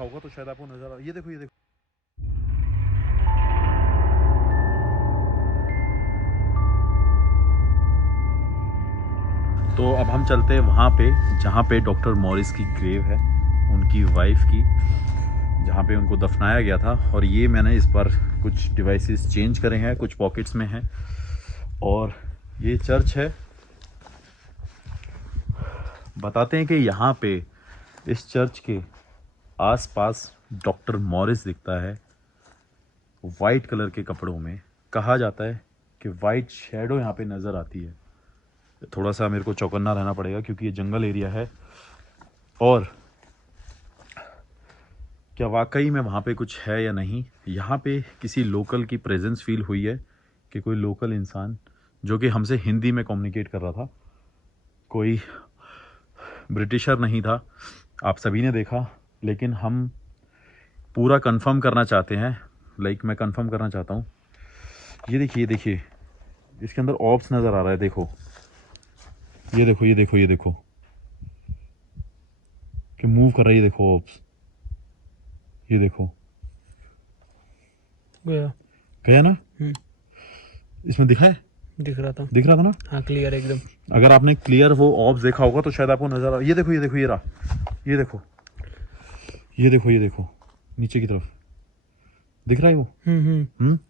देखा होगा तो शायद आपको नजर आ, ये देखो ये देखो। तो अब हम चलते हैं वहाँ पे जहाँ पे डॉक्टर मॉरिस की ग्रेव है, उनकी वाइफ की, जहाँ पे उनको दफनाया गया था। और ये मैंने इस बार कुछ डिवाइसेस चेंज करे हैं, कुछ पॉकेट्स में हैं। और ये चर्च है। बताते हैं कि यहाँ पे इस चर्च के आसपास डॉक्टर मॉरिस दिखता है वाइट कलर के कपड़ों में। कहा जाता है कि वाइट शैडो यहाँ पे नज़र आती है। थोड़ा सा मेरे को चौकन्ना रहना पड़ेगा क्योंकि ये जंगल एरिया है। और क्या वाकई में वहाँ पे कुछ है या नहीं, यहाँ पे किसी लोकल की प्रेजेंस फील हुई है कि कोई लोकल इंसान जो कि हमसे हिंदी में कम्युनिकेट कर रहा था, कोई ब्रिटिशर नहीं था, आप सभी ने देखा। लेकिन हम पूरा कंफर्म करना चाहते हैं, मैं कंफर्म करना चाहता हूँ। ये देखिए, ये देखिए, इसके अंदर ऑब्स नज़र आ रहा है। देखो ये देखो ये देखो ये देखो कि मूव कर रही है। देखो ऑब्स, ये देखो। गया गया ना? इसमें दिखा है, दिख रहा था ना? हाँ, क्लियर एकदम। अगर आपने क्लियर वो ऑब्स देखा होगा तो शायद आपको नजर आ, ये देखो ये देखो, ये रहा, ये देखो ये देखो ये देखो, नीचे की तरफ दिख रहा है वो।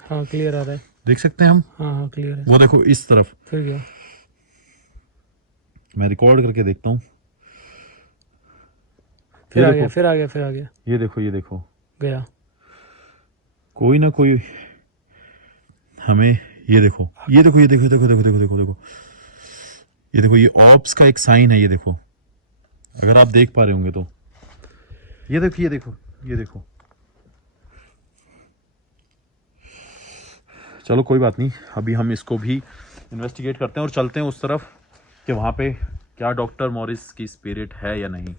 हाँ, क्लियर आ रहा है। देख सकते हैं हम। हाँ, क्लियर है। वो देखो इस तरफ, फिर गया। मैं रिकॉर्ड करके देखता हूँ। फिर आ गया, फिर आ गया, फिर आ गया। ये देखो ये देखो, गया। कोई ना कोई हमें, ये देखो ये देखो ये देखो देखो देखो देखो देखो देखो, ये देखो, ये ऑब्स का एक साइन है। ये देखो, अगर आप देख पा रहे होंगे तो ये देखो ये देखो ये देखो। चलो कोई बात नहीं, अभी हम इसको भी इन्वेस्टिगेट करते हैं और चलते हैं उस तरफ कि वहाँ पे क्या डॉक्टर मॉरिस की स्पिरिट है या नहीं।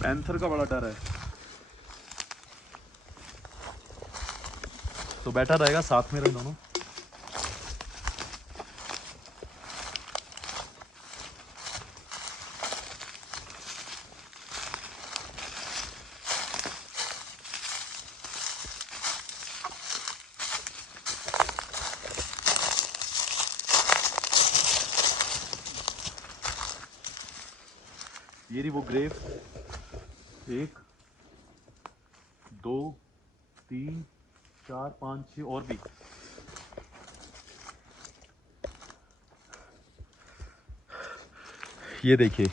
पैंथर का बड़ा डर है, तो बैठा रहेगा साथ में रहे दोनों। ये रही वो ग्रेव, 1 2 3 4 5 6 और भी। ये देखिए,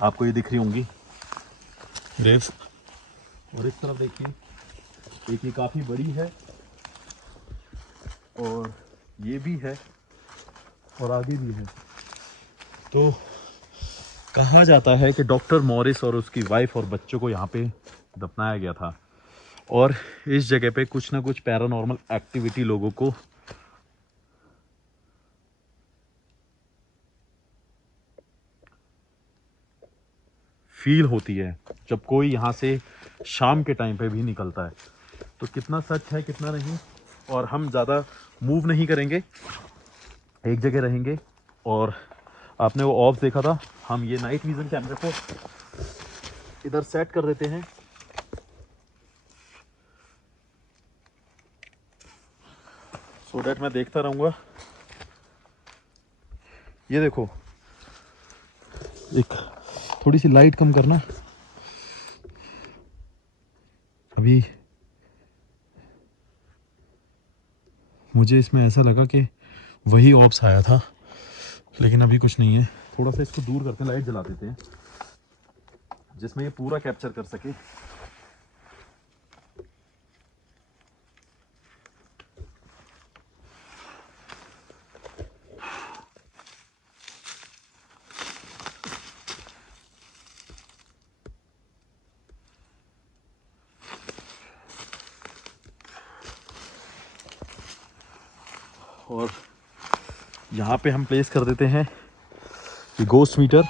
आपको ये दिख रही होंगी ग्रेव्स। और इस तरफ देखिए, एक ये काफ़ी बड़ी है और ये भी है और आगे भी है। तो कहा जाता है कि डॉक्टर मॉरिस और उसकी वाइफ और बच्चों को यहाँ पे दफनाया गया था। और इस जगह पे कुछ ना कुछ पैरानॉर्मल एक्टिविटी लोगों को फील होती है जब कोई यहाँ से शाम के टाइम पे भी निकलता है। तो कितना सच है कितना नहीं, और हम ज़्यादा मूव नहीं करेंगे, एक जगह रहेंगे। और आपने वो ऑफ देखा था, हम ये नाइट विजन कैमरे को इधर सेट कर देते हैं सो डैट मैं देखता रहूँगा। ये देखो, एक थोड़ी सी लाइट कम करना अभी। मुझे इसमें ऐसा लगा कि वही ऑप्स आया था, लेकिन अभी कुछ नहीं है। थोड़ा सा इसको दूर करते हैं, लाइट जला देते हैं जिसमें ये पूरा कैप्चर कर सके। और यहाँ पे हम प्लेस कर देते हैं ये गोस्ट मीटर।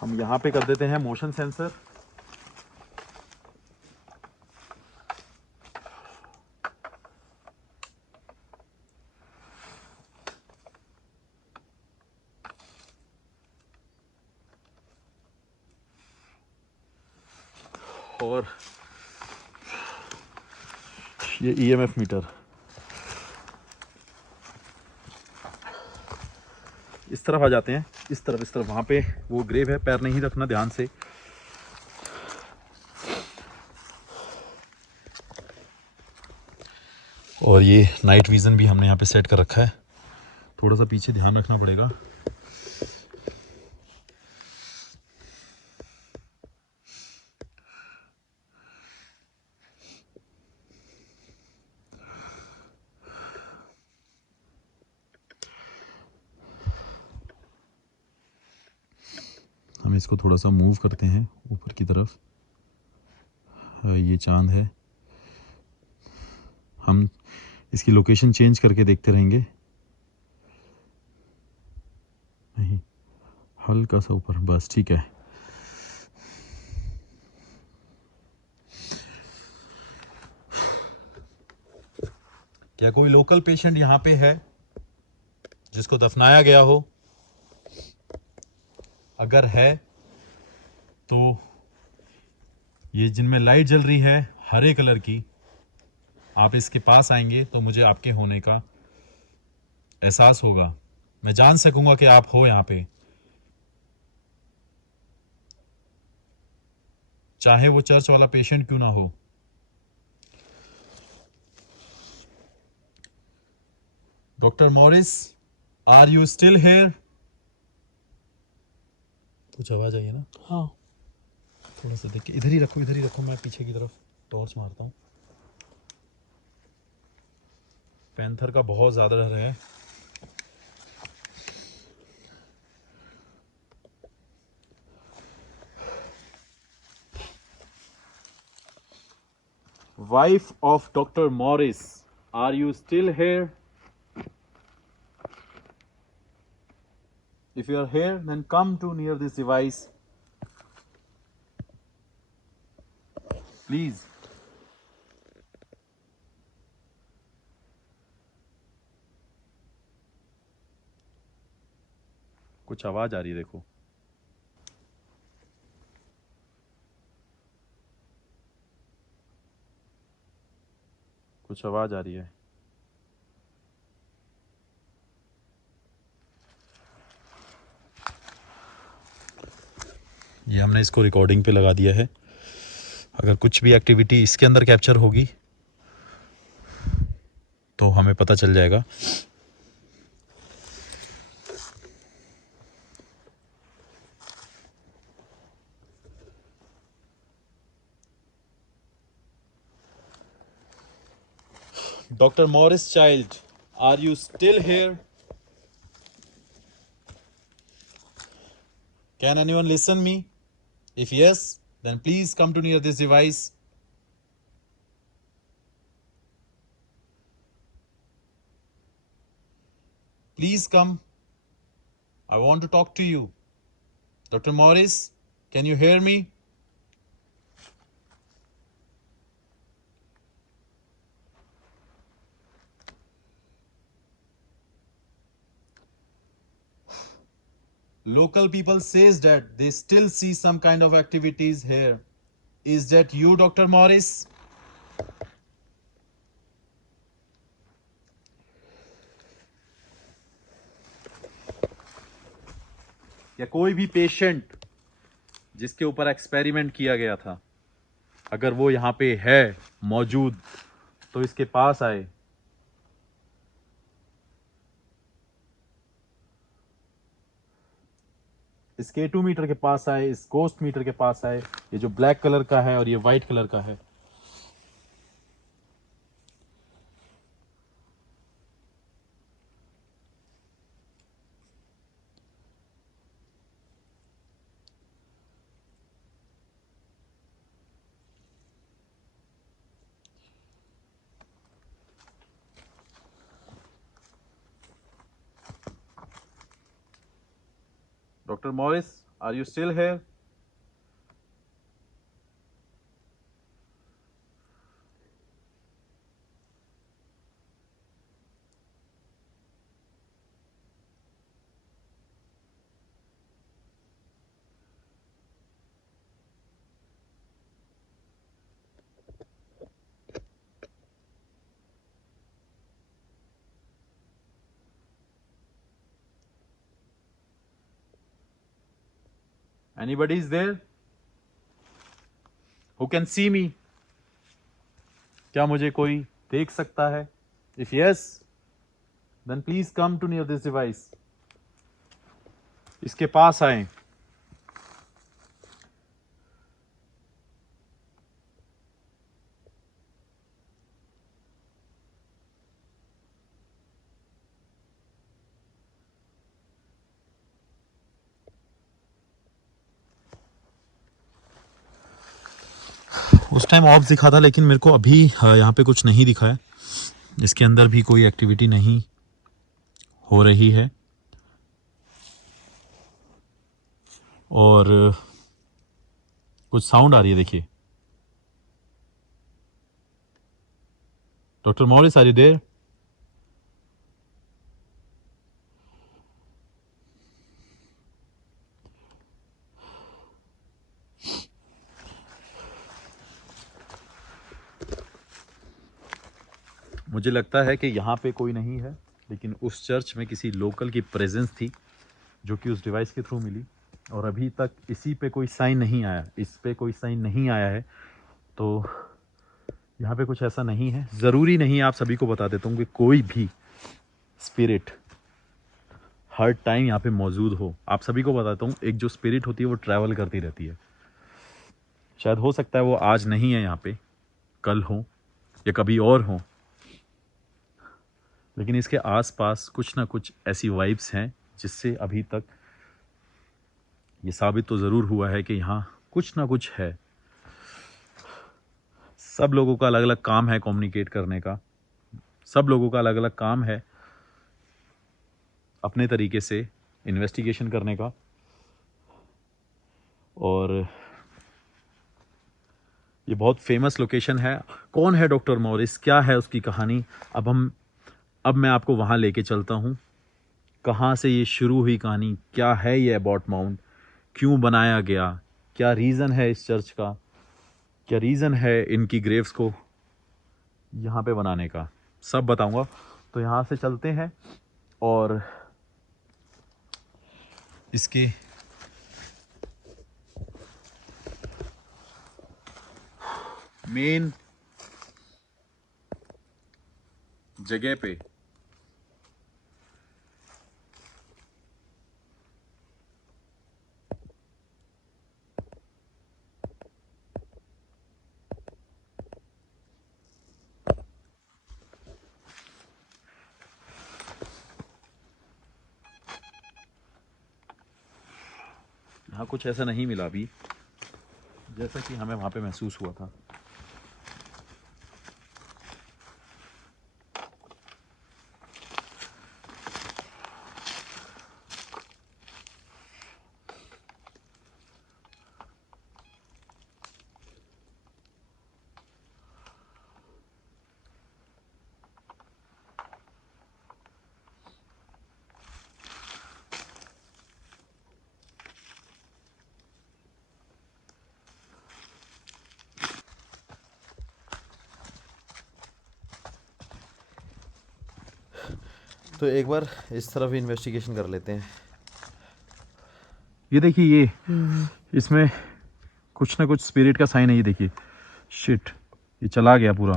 हम यहाँ पे कर देते हैं मोशन सेंसर। और ये ईएमएफ मीटर। इस तरफ आ जाते हैं, इस तरफ वहाँ पे वो ग्रेव है, पैर नहीं रखना ध्यान से। और ये नाइट विज़न भी हमने यहाँ पे सेट कर रखा है, थोड़ा सा पीछे ध्यान रखना पड़ेगा। हम इसको थोड़ा सा मूव करते हैं ऊपर की तरफ। ये चांद है, हम इसकी लोकेशन चेंज करके देखते रहेंगे। नहीं, हल्का सा ऊपर, बस ठीक है। क्या कोई लोकल पेशेंट यहाँ पे है जिसको दफनाया गया हो? अगर है तो ये जिनमें लाइट जल रही है हरे कलर की, आप इसके पास आएंगे तो मुझे आपके होने का एहसास होगा, मैं जान सकूंगा कि आप हो यहाँ पे, चाहे वो चर्च वाला पेशेंट क्यों ना हो। Doctor Morris, are you still here? कुछ आवाज आई है ना? हाँ। थोड़ा सा देखिए, इधर ही रखो, इधर ही रखो, मैं पीछे की तरफ टॉर्च मारता हूँ। पैंथर का बहुत ज़्यादा डर है। Wife of Dr. Morris, are you still here? If you are here, then come to near this device. Please. कुछ आवाज आ रही है, देखो। कुछ आवाज आ रही है। ये हमने इसको रिकॉर्डिंग पे लगा दिया है, अगर कुछ भी एक्टिविटी इसके अंदर कैप्चर होगी तो हमें पता चल जाएगा। Dr. Morris Child, are you still here? Can anyone listen me? If yes, then please come to near this device. Please come. I want to talk to you. Dr. Morris, can you hear me? Local people says that they still see some kind of activities here. Is that you, Dr. Morris? या कोई भी patient जिसके ऊपर experiment किया गया था, अगर वो यहाँ पे है मौजूद तो इसके पास आए। इस K2 मीटर के पास आए, इस गोस्ट मीटर के पास आए। ये जो ब्लैक कलर का है और ये वाइट कलर का है। Dr. Morris, are you still here? Anybody is there who can see me? क्या मुझे कोई देख सकता है? If yes, then please come to near this device. इसके पास आए. उस टाइम ऑफ दिखा था, लेकिन मेरे को अभी यहाँ पे कुछ नहीं दिखा है. इसके अंदर भी कोई एक्टिविटी नहीं हो रही है. और कुछ साउंड आ रही है, देखिए. Doctor Morris, are you there? मुझे लगता है कि यहाँ पे कोई नहीं है, लेकिन उस चर्च में किसी लोकल की प्रेजेंस थी जो कि उस डिवाइस के थ्रू मिली. और अभी तक इसी पे कोई साइन नहीं आया, इस पे कोई साइन नहीं आया है. तो यहाँ पे कुछ ऐसा नहीं है. ज़रूरी नहीं, आप सभी को बता देता हूँ कि कोई भी स्पिरिट हर टाइम यहाँ पे मौजूद हो. आप सभी को बताता हूँ, एक जो स्पिरिट होती है वो ट्रैवल करती रहती है. शायद हो सकता है वो आज नहीं है यहाँ पे, कल हो या कभी और हो, लेकिन इसके आसपास कुछ ना कुछ ऐसी वाइब्स हैं जिससे अभी तक ये साबित तो ज़रूर हुआ है कि यहाँ कुछ ना कुछ है. सब लोगों का अलग अलग काम है कम्युनिकेट करने का. सब लोगों का अलग अलग काम है अपने तरीके से इन्वेस्टिगेशन करने का. और ये बहुत फेमस लोकेशन है. कौन है डॉक्टर मॉरिस, क्या है उसकी कहानी? अब मैं आपको वहाँ लेके चलता हूँ. कहाँ से ये शुरू हुई कहानी, क्या है ये अबॉट माउंट, क्यों बनाया गया, क्या रीज़न है इस चर्च का, क्या रीज़न है इनकी ग्रेव्स को यहाँ पे बनाने का, सब बताऊँगा. तो यहाँ से चलते हैं और इसके मेन जगह पे यहाँ कुछ ऐसा नहीं मिला अभी जैसा कि हमें वहाँ पे महसूस हुआ था. तो एक बार इस तरफ इन्वेस्टिगेशन कर लेते हैं. ये देखिए, ये इसमें कुछ ना कुछ स्पिरिट का साइन है. ये देखिए, शिट, ये चला गया पूरा.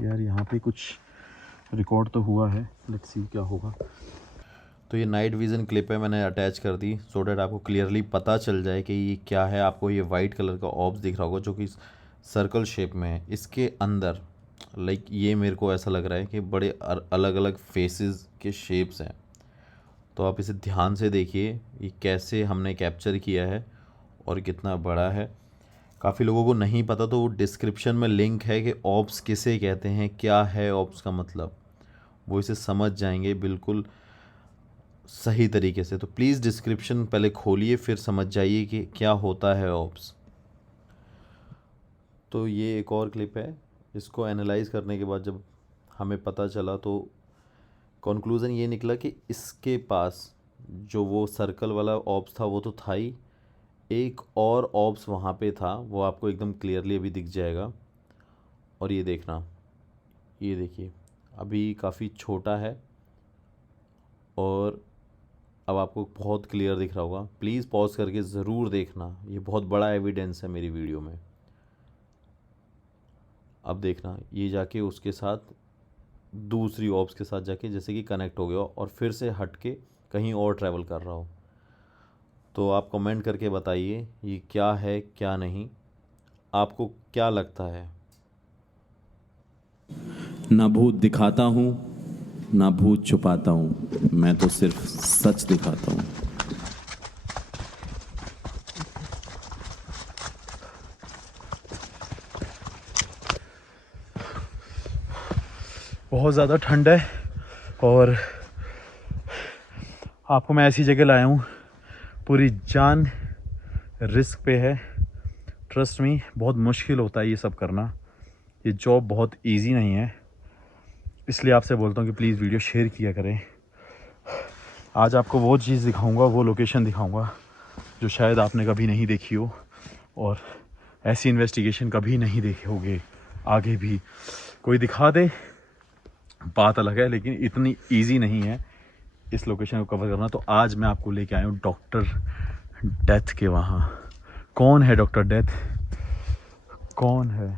यार यहाँ पे कुछ रिकॉर्ड तो हुआ है, लेट्स सी क्या होगा. तो ये नाइट विज़न क्लिप है, मैंने अटैच कर दी सो डैट आपको क्लियरली पता चल जाए कि ये क्या है. आपको ये वाइट कलर का ऑब्स दिख रहा होगा जो कि सर्कल शेप में है. इसके अंदर लाइक ये मेरे को ऐसा लग रहा है कि बड़े अलग अलग फेसेस के शेप्स हैं. तो आप इसे ध्यान से देखिए, ये कैसे हमने कैप्चर किया है और कितना बड़ा है. काफ़ी लोगों को नहीं पता, तो वो डिस्क्रिप्शन में लिंक है कि ऑप्स किसे कहते हैं, क्या है ऑप्स का मतलब, वो इसे समझ जाएंगे बिल्कुल सही तरीके से। तो प्लीज़ डिस्क्रिप्शन पहले खोलिए, फिर समझ जाइए कि क्या होता है ऑप्स। तो ये एक और क्लिप है, इसको एनालाइज करने के बाद जब हमें पता चला तो कंक्लूज़न ये निकला कि इसके पास जो वो सर्कल वाला ऑप्स था वो तो था ही, एक और ऑप्स वहाँ पे था, वो आपको एकदम क्लियरली अभी दिख जाएगा। और ये देखना, ये देखिए अभी काफ़ी छोटा है और अब आपको बहुत क्लियर दिख रहा होगा। प्लीज़ पॉज करके ज़रूर देखना, ये बहुत बड़ा एविडेंस है मेरी वीडियो में। अब देखना ये जाके उसके साथ दूसरी ऑप्स के साथ जाके जैसे कि कनेक्ट हो गया और फिर से हट के कहीं और ट्रैवल कर रहा हो। तो आप कमेंट करके बताइए ये क्या है क्या नहीं, आपको क्या लगता है। ना भूत दिखाता हूँ ना भूत छुपाता हूँ, मैं तो सिर्फ सच दिखाता हूँ। बहुत ज़्यादा ठंड है और आपको मैं ऐसी जगह लाया हूँ, पूरी जान रिस्क पे है। ट्रस्ट मी, बहुत मुश्किल होता है ये सब करना, ये जॉब बहुत इजी नहीं है। इसलिए आपसे बोलता हूँ कि प्लीज़ वीडियो शेयर किया करें। आज आपको वो चीज़ दिखाऊंगा, वो लोकेशन दिखाऊंगा जो शायद आपने कभी नहीं देखी हो, और ऐसी इन्वेस्टिगेशन कभी नहीं देखे होगे। आगे भी कोई दिखा दे बात अलग है, लेकिन इतनी इजी नहीं है इस लोकेशन को कवर करना। तो आज मैं आपको लेके आया हूँ डॉक्टर डेथ के वहाँ। कौन है डॉक्टर डेथ, कौन है?